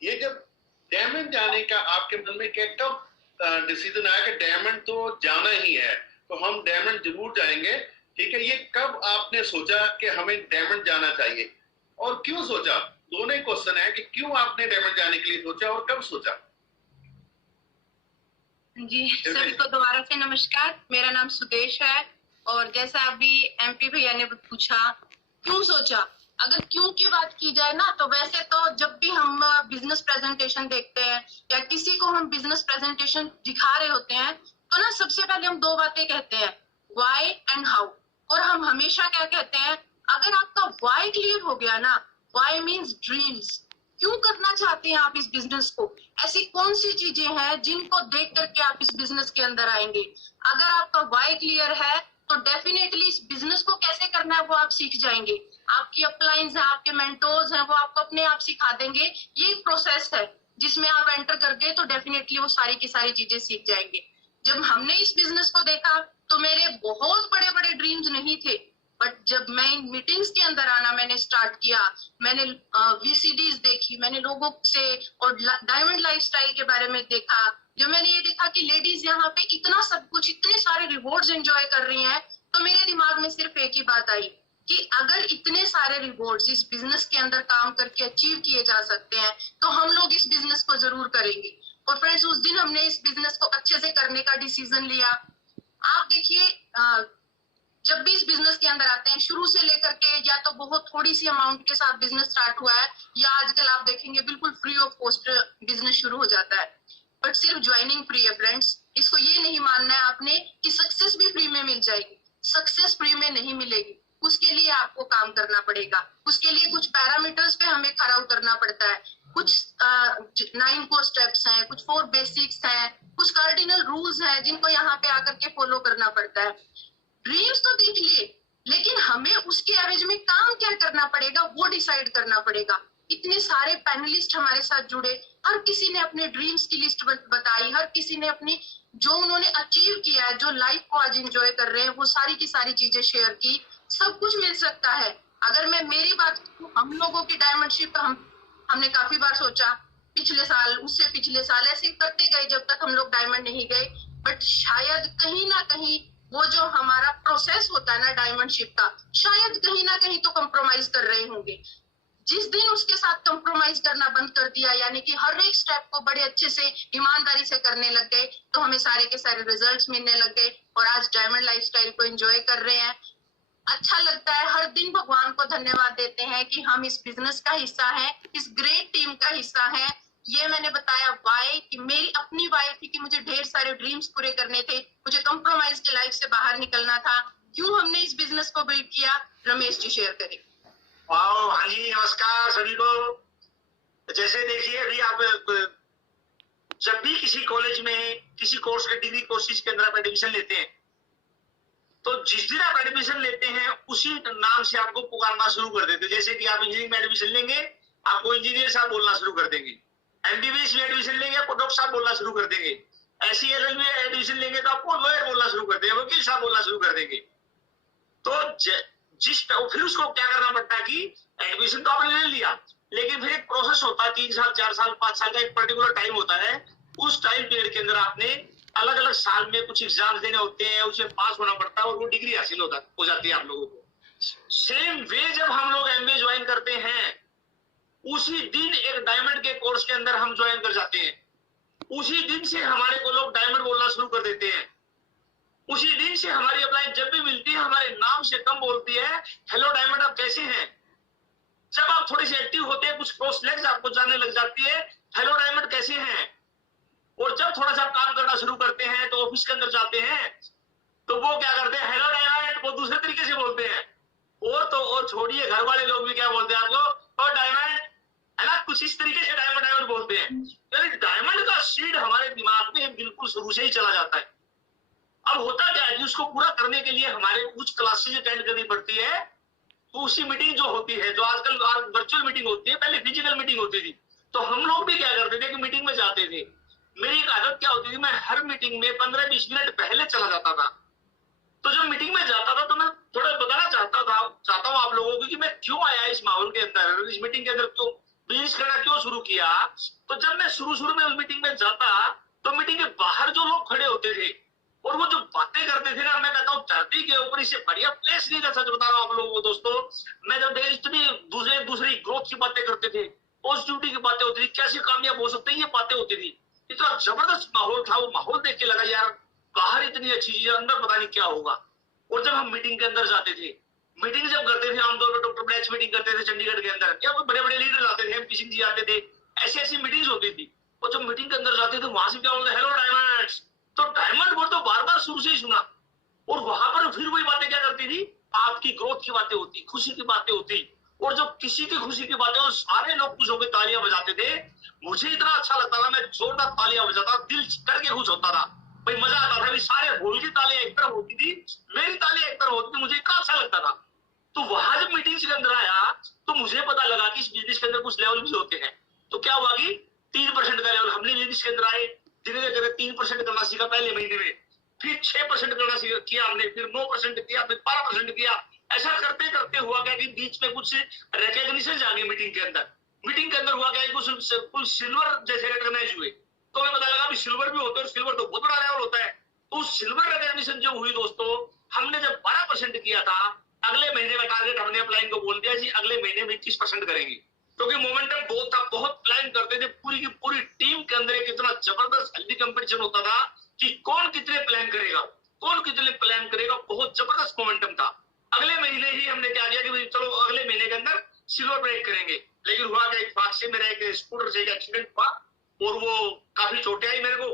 ये जब डायमंड जाने का आपके मन में क्या कब डिसीजन आया कि डायमंड तो जाना ही है, तो हम डायमंड जरूर जाएंगे? ठीक है, ये कब आपने सोचा कि हमें डायमंड जाना चाहिए और क्यों सोचा? दोनों ही क्वेश्चन है कि क्यों आपने डायमंड जाने के लिए सोचा और कब सोचा। जी, सभी को दोबारा से नमस्कार। मेरा नाम सुदेश है और जैसा अभी एमपी भैया ने पूछा क्यों सोचा, अगर क्यों की बात की जाए ना, तो वैसे तो जब भी हम बिजनेस प्रेजेंटेशन देखते हैं या किसी को हम बिजनेस प्रेजेंटेशन दिखा रहे होते हैं तो ना सबसे पहले हम दो बातें कहते हैं, व्हाई एंड हाउ। और हम हमेशा क्या कहते हैं, अगर आपका व्हाई क्लियर हो गया ना, व्हाई मीन्स ड्रीम्स, क्यों करना चाहते हैं आप इस बिजनेस को, ऐसी कौन सी चीजें हैं जिनको देख करके आप इस बिजनेस के अंदर आएंगे। अगर आपका व्हाई क्लियर है तो डेफिनेटली इस बिजनेस को कैसे करना है वो आप सीख जाएंगे। आपकी अपलाइंस है, आपके मेंटोर्स हैं, वो आपको अपने आप सिखा देंगे। ये एक प्रोसेस है जिसमें आप एंटर कर गए तो डेफिनेटली वो सारी की सारी चीजें सीख जाएंगे। जब हमने इस बिजनेस को देखा तो मेरे बहुत बड़े बड़े ड्रीम्स नहीं थे, बट जब मैं इन मीटिंग्स के अंदर आना मैंने स्टार्ट किया, मैंने वीसीडीज देखी, मैंने लोगों से और डायमंड लाइफस्टाइल के बारे में देखा, जो मैंने ये देखा कि लेडीज यहाँ पे इतना सब कुछ, इतने सारे रिवॉर्ड्स एंजॉय कर रही हैं, तो मेरे दिमाग में सिर्फ एक ही बात आई कि अगर इतने सारे रिवॉर्ड्स इस बिजनेस के अंदर काम करके अचीव किए जा सकते हैं तो हम लोग इस बिजनेस को जरूर करेंगे। और फ्रेंड्स, उस दिन हमने इस बिजनेस को अच्छे से करने का डिसीजन लिया। आप देखिए, जब भी इस बिजनेस के अंदर आते हैं, शुरू से लेकर के या तो बहुत थोड़ी सी अमाउंट के साथ बिजनेस स्टार्ट हुआ है, या आजकल आप देखेंगे बिल्कुल फ्री ऑफ कॉस्ट बिजनेस शुरू हो जाता है, बट सिर्फ ज्वाइनिंग फ्री है फ्रेंड्स। इसको ये नहीं मानना है आपने कि सक्सेस भी फ्री में मिल जाएगी। सक्सेस फ्री में नहीं मिलेगी, उसके लिए आपको काम करना पड़ेगा, उसके लिए कुछ पैरामीटर्स पे हमें खरा उतरना पड़ता है। कुछ 9 को स्टेप्स हैं, कुछ 4 बेसिक्स हैं, कुछ कार्डिनल रूल्स हैं जिनको यहाँ पे आकर के फॉलो करना पड़ता है। ड्रीम्स तो देख लिए, लेकिन हमें उसके एवज में काम क्या करना पड़ेगा वो डिसाइड करना पड़ेगा। इतने सारे पैनलिस्ट हमारे साथ जुड़े, हर किसी ने अपने ड्रीम्स की लिस्ट बताई, हर किसी ने अपनी जो उन्होंने अचीव किया है, जो लाइफ को आज एंजॉय कर रहे हैं, वो सारी की सारी चीजें शेयर की। सब कुछ मिल सकता है। अगर मैं मेरी बात करूं, हम लोगों की डायमंडशिप हमने काफी बार सोचा, पिछले साल, उससे पिछले साल, ऐसे करते गए जब तक हम लोग डायमंड नहीं गए। बट शायद कहीं ना कहीं वो जो हमारा प्रोसेस होता है ना डायमंडशिप का, शायद कहीं ना कहीं तो कंप्रोमाइज कर रहे होंगे। जिस दिन उसके साथ कंप्रोमाइज करना बंद कर दिया, यानी कि हर एक स्टेप को बड़े अच्छे से ईमानदारी से करने लग गए, तो हमें सारे के सारे रिजल्ट्स मिलने लग गए और आज डायमंड लाइफस्टाइल को एंजॉय कर रहे हैं। अच्छा लगता है, हर दिन भगवान को धन्यवाद देते हैं कि हम इस बिजनेस का हिस्सा हैं, इस ग्रेट टीम का हिस्सा हैं। ये मैंने बताया वाई, कि मेरी अपनी वाई थी कि मुझे ढेर सारे ड्रीम्स पूरे करने थे, मुझे कंप्रोमाइज की लाइफ से बाहर निकलना था। क्यों हमने इस बिजनेस को बिल्ड किया, रमेश जी शेयर करें। हाँ जी, नमस्कार सभी को। जैसे देखिए, अभी आप जब भी किसी कॉलेज में किसी कोर्स के डिग्री कोर्सेज के अंदर आप एडमिशन लेते हैं, तो जिस दिन आप एडमिशन लेते हैं उसी नाम से आपको पुकारना शुरू कर देते हैं। जैसे कि आप इंजीनियरिंग में एडमिशन लेंगे, आपको इंजीनियर साहब बोलना शुरू कर देंगे। एमबीबीएस में एडमिशन लेंगे, आपको डॉक्टर साहब बोलना शुरू कर देंगे। एससीएलएल में एडमिशन लेंगे तो आपको लॉयर बोलना शुरू कर देंगे, वकील साहब बोलना शुरू कर देंगे। तो फिर उसको क्या करना पड़ता है कि एडमिशन तो आपने ले लिया, लेकिन फिर एक प्रोसेस होता है, 3 साल 4 साल 5 साल का एक पर्टिकुलर टाइम होता है। उस टाइम पीरियड के अंदर आपने अलग अलग साल में कुछ एग्जाम देने होते हैं, उसमें पास होना पड़ता है और वो डिग्री हासिल हो जाती है आप लोगों को। सेम वे जब हम लोग एमबीए ज्वाइन करते हैं, उसी दिन एक डायमंड के कोर्स के अंदर हम ज्वाइन कर जाते हैं। उसी दिन से हमारे को लोग डायमंड बोलना शुरू कर देते हैं। उसी दिन से हमारी अप्लाई जब भी मिलती है, हमारे नाम से कम बोलती है, हेलो डायमंड आप कैसे हैं। जब आप थोड़े से एक्टिव होते हैं, कुछ क्लोज लेग्स आपको जानने लग जाती है, हेलो डायमंड कैसे हैं। और जब थोड़ा सा काम करना शुरू करते हैं तो ऑफिस के अंदर जाते हैं, तो वो क्या करते हैं, हेलो डायमंड, वो दूसरे तरीके से बोलते हैं। और तो और छोड़िए, घर वाले लोग भी क्या बोलते हैं आपको, और डायमंड, है ना, कुछ इस तरीके से डायमंड डायमंड बोलते हैं। यानी डायमंड का सीड हमारे दिमाग में बिल्कुल शुरू से ही चला जाता है। अब होता क्या है कि उसको पूरा करने के लिए हमारे कुछ क्लासेज अटेंड करनी पड़ती है। तो उसी मीटिंग जो होती है, जो आजकल वर्चुअल मीटिंग होती है, पहले फिजिकल मीटिंग होती थी, तो हम लोग भी क्या करते थे कि मीटिंग में जाते थे। मेरी एक आदत क्या होती थी, मैं हर मीटिंग में 15-20 मिनट पहले चला जाता था। तो जब मीटिंग में जाता था तो मैं थोड़ा बताना चाहता हूँ आप लोगों को कि मैं क्यों आया इस माहौल के अंदर, इस मीटिंग के अंदर। तो बिजनेस करना क्यों शुरू किया? तो जब मैं शुरू में उस मीटिंग में जाता तो मीटिंग के बाहर जो लोग खड़े होते थे और वो जो बातें करते थे ना, मैं कहता हूँ धरती के ऊपर इससे बढ़िया प्लेस नहीं कर, सच बता रहा हूँ आप लोगों को दोस्तों। मैं जब देख इतनी दूसरी ग्रोथ की बातें करते थे, पॉजिटिविटी की बातें होती थी, कैसे कामयाब हो सकते हैं ये बातें होती थी, इतना जबरदस्त माहौल था। वो माहौल देख के लगा यार बाहर इतनी अच्छी चीज, अंदर पता नहीं क्या होगा। और जब हम मीटिंग के अंदर जाते थे, मीटिंग जब करते थे, आमतौर पर डॉक्टर ब्लैच मीटिंग करते थे चंडीगढ़ के अंदर, क्या बड़े बड़े लीडर आते थे, एमपी सिंह जी आते थे, ऐसी मीटिंग्स होती थी। और जब मीटिंग के अंदर जाते थे वहां से क्या बोलते, हेलो डायमंड्स, तो डायमंड बोल तो बार बार शुरू से ही सुना। और वहां पर फिर वही बातें क्या करती थी, आपकी ग्रोथ की बातें होती, खुशी की बातें होती। और जब किसी की खुशी की बातें हो, सारे लोग खुश होकर तालियां बजाते थे। मुझे इतना अच्छा लगता था, मैं जोरदार तालियां बजाता, दिल करके खुश होता था भाई, मजा आता था। सारे बोल की तालियां एक तरफ होती थी, मेरी तालियां एक तरफ होती थी, मुझे इतना अच्छा लगता था। तो वहां जब मीटिंग के अंदर आया तो मुझे पता लगा कि इस बिजनेस के अंदर कुछ लेवल भी होते हैं। तो क्या हुआ कि 3% का लेवल हमने बिजनेस के अंदर आए, धीरे धीरे 3% करना सीखा पहले महीने में, फिर 6% करना किया हमने, फिर 9% किया, फिर 12% किया। ऐसा करते करते हुआ क्या कि बीच में कुछ रिकॉग्निशन आ गई मीटिंग के अंदर। मीटिंग के अंदर हुआ क्या, कुछ सिल्वर जैसे रिकॉग्नाइज हुए। तो हमें पता लगा सिल्वर भी होते हैं, सिल्वर तो बहुत बड़ा लेवल होता है। तो सिल्वर रिकॉग्निशन जो हुई दोस्तों, हमने जब 12% किया था, अगले महीने का टारगेट हमने अपलाइन को बोल दिया जी अगले महीने में 21% करेंगे, क्योंकि मोमेंटम बहुत था, बहुत प्लान करते थे। पूरी की पूरी टीम के अंदर एक इतना जबरदस्त हेल्दी कंपटीशन होता था कि कौन कितने प्लान करेगा, कौन कितने प्लान करेगा, बहुत जबरदस्त मोमेंटम था। अगले महीने ही हमने क्या किया कि चलो अगले महीने के अंदर सिल्वर ब्रेक करेंगे। लेकिन हुआ क्या, इत्तेफाक से मेरा एक स्कूटर से एक एक्सीडेंट हुआ और वो काफी चोटें आई मेरे को,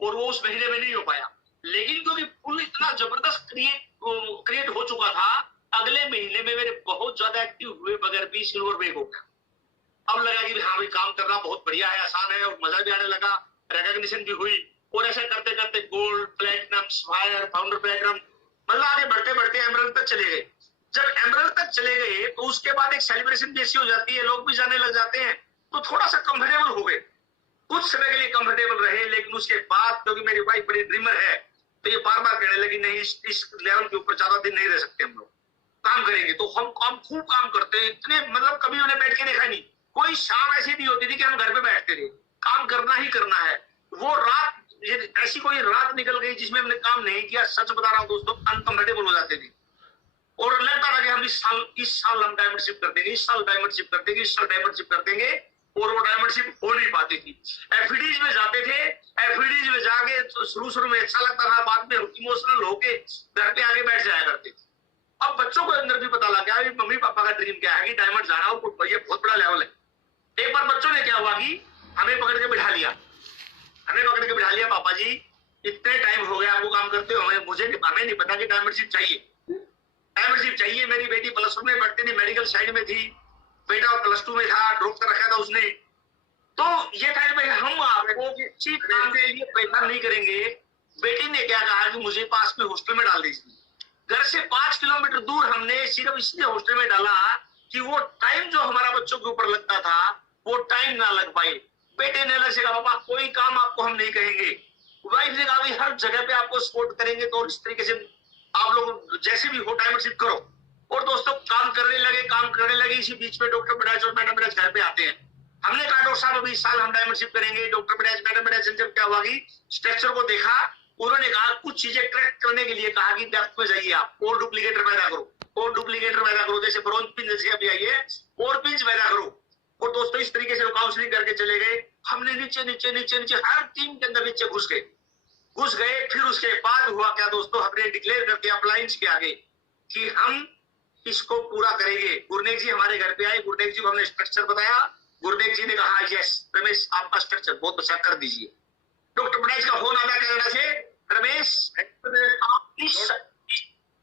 और वो उस महीने में नहीं हो पाया। लेकिन क्योंकि पुल इतना जबरदस्त क्रिएट हो चुका था, अगले महीने में मेरे बहुत ज्यादा एक्टिव हुए बगैर भी सिल्वर ब्रेक हो गया। अब लगा कि हाँ भाई काम करना बहुत बढ़िया है, आसान है, और मजा भी आने लगा, रिकॉग्निशन भी हुई। और ऐसे करते करते gold, platinum, sapphire, founder platinum, मतलब आगे बढ़ते बढ़ते एमरल्ड तक चले गए। जब एमरल्ड तक चले गए तो उसके बाद एक सेलिब्रेशन जैसी हो जाती है, लोग भी जाने लग जाते हैं, तो थोड़ा सा कंफर्टेबल हो गए। कुछ समय के लिए कंफर्टेबल रहे, लेकिन उसके बाद क्योंकि मेरी वाइफ बड़ी ड्रीमर है, तो ये बार बार कहने लगी नहीं इस लेवल के ऊपर ज्यादा दिन नहीं रह सकते, हम लोग काम करेंगे। तो हम खूब काम करते हैं, इतने मतलब कभी उन्हें बैठ के देखा नहीं। कोई शाम ऐसी नहीं होती थी कि हम घर पे बैठते थे, काम करना ही करना है। वो रात ऐसी कोई रात निकल गई जिसमें हमने काम नहीं किया, सच बता रहा हूँ दोस्तों, अनकंफर्टेबल हो जाते थे। और लगता था कि हम इस साल हम डायमंड शिप कर देंगे, इस साल डायमंड शिप कर देंगे, इस साल डायमंड शिप कर देंगे, और वो डायमंड शिप हो नहीं पाती थी। एफडीज में जाते थे, एफडीज में जाके तो शुरू में अच्छा लगता था, बाद में इमोशनल होके घर पे आके बैठ जाया करते थे। अब बच्चों को अंदर भी पता लग गया मम्मी पापा का ड्रीम क्या है कि डायमंड जाना हो, भैया बहुत बड़ा लेवल है। एक बार बच्चों ने क्या हुआ कि हमें पकड़ के बिठा लिया, पापा जी इतने टाइम हो गया आपको काम करते हो, हमें नहीं पता कि डायमंड शिप चाहिए। मेरी बेटी प्लस 1 में पढ़ती थी, मेडिकल साइड में थी, बेटा प्लस 2 में था, ड्रॉप कर रखा था उसने। तो ये था भाई हम आपको किसी काम के लिए पैसा नहीं करेंगे। बेटी ने क्या कहा कि मुझे पास में हॉस्टल में डाल दीजिए। घर से 5 किलोमीटर दूर हमने सिर्फ इसलिए हॉस्टल में डाला कि वो टाइम जो हमारा बच्चों के ऊपर लगता था वो टाइम ना लग पाए। बेटे ने अलग से कहा पापा कोई काम आपको हम नहीं कहेंगे। वाइफ ने कहा हर जगह पे आपको सपोर्ट करेंगे, तो इस तरीके से आप लोग जैसे भी हो टाइम शिफ्ट करो। और दोस्तों काम करने लगे। इसी बीच में डॉक्टर बड़ाज और मैडम बड़ाज घर पे आते हैं। हमने कहा डॉक्टर साहब अभी इस साल हम डायमंड शिफ्ट करेंगे। डॉक्टर बड़ाज मैडम बड़ाज जब क्या हुआ कि स्ट्रक्चर को देखा, उन्होंने कहा कुछ चीजें करेक्ट करने के लिए कहा कि डेप्थ में जाइए आप, और डुप्लीकेटर पैदा करो, जैसे ब्रोंज पिंच जैसे अभी आई है, और पिंच पैदा करो। और दोस्तों इस तरीके से वो काउंसलिंग करके चले गए। हमने नीचे हर टीम के अंदर नीचे घुस गए। फिर उसके बाद हुआ क्या दोस्तों, हमने डिक्लेयर कर दिया अप्लायंस के आगे कि हम इसको पूरा करेंगे। गुरनेक जी हमारे घर पे आए, गुरनेक जी को हमने स्ट्रक्चर बताया। गुरनेक जी ने कहा यस रमेश आपका स्ट्रक्चर बहुत अच्छा कर दीजिए। डॉक्टर बड़ाज का फोन आता कनाडा से, रमेश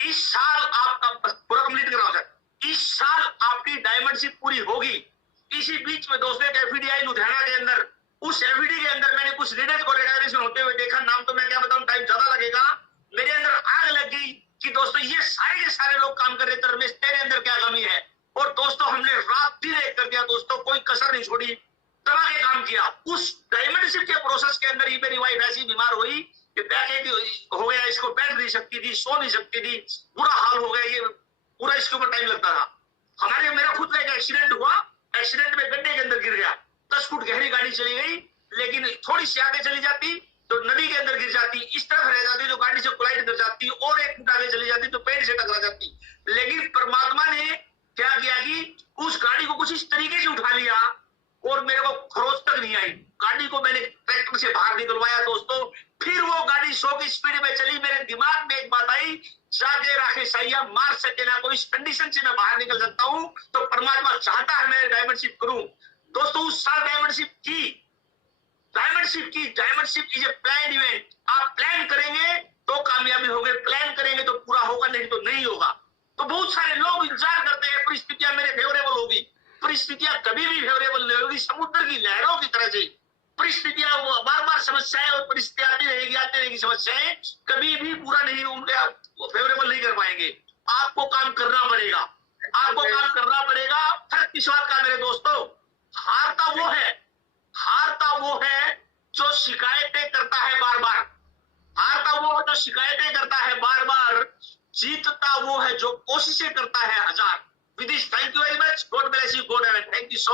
इस साल आपका पूरा कंप्लीट कराओ सर, इस साल आपकी डायमंड शिप पूरी होगी। इसी बीच में दोस्तों एफडीआई लुधियाना के अंदर, उस एफडी के अंदर मैंने कुछ लीडर्स को रिकॉग्निशन होते हुए देखा। नाम तो मैं क्या बताऊं, टाइम ज्यादा लगेगा। मेरे अंदर आग लग गई कि दोस्तों ये सारे के सारे लोग काम कर रहे थे, रमेश तेरे अंदर क्या कमी है। और दोस्तों हमने रात दिन एक कर दिया दोस्तों, कोई कसर नहीं छोड़ी, तरह के काम किया। उस डायमंड शिप के प्रोसेस के अंदर ही मेरी वाइफ ऐसी बीमार हुई कि बैठ हो गया, इसको बैठ नहीं सकती थी, सो नहीं सकती थी, बुरा हाल हो गया। ये पूरा इसके ऊपर टाइम लगता था। मेरा खुद का एक एक्सीडेंट हुआ, एक्सीडेंट में गड्ढे के अंदर गिर गया, 10 फुट गहरी गाड़ी चली गई, लेकिन थोड़ी सी आगे चली जाती तो नदी के अंदर गिर जाती, इस तरफ रह जाती तो गाड़ी से कोलाइड कर जाती, और 1 फुट आगे चली जाती तो पेड़ से टकरा जाती। लेकिन परमात्मा ने क्या किया कि उस गाड़ी को कुछ इस तरीके से उठा लिया और मेरे को खरोच तक नहीं आई। गाड़ी को मैंने ट्रैक्टर से बाहर निकलवाया दोस्तों, फिर वो गाड़ी 100 की स्पीड में चली। मेरे दिमाग में एक बात आई, जाके राखे सैया मार सके ना कोई, इस कंडीशन से मैं बाहर निकल सकता हूं तो परमात्मा चाहता है मैं डायमंडशिप करूं। दोस्तों उस साल डायमंडशिप की, डायमंडशिप इज ए प्लान इवेंट। आप प्लान करेंगे तो कामयाबी होगे, प्लान करेंगे तो पूरा होगा, नहीं तो नहीं होगा। तो बहुत सारे लोग इंतजार करते हैं परिस्थितियां मेरे फेवरेबल होगी, परिस्थितियां कभी भी फेवरेबल नहीं होगी। समुद्र की लहरों की तरह से परिस्थितियां, बार बार समस्याएं और परिस्थितियां आती रहेगी समस्याएं, कभी भी पूरा नहीं, उनके फेवरेबल नहीं कर पाएंगे। आपको काम करना पड़ेगा, आपको काम करना पड़ेगा। फर्क किस बात का मेरे दोस्तों, हारता वो है जो शिकायतें करता है बार बार, हारता वो है जो शिकायतें करता है बार बार, जीतता वो है जो कोशिशें करता है 1000। विदिश, thank you very much, God bless you, God thank you so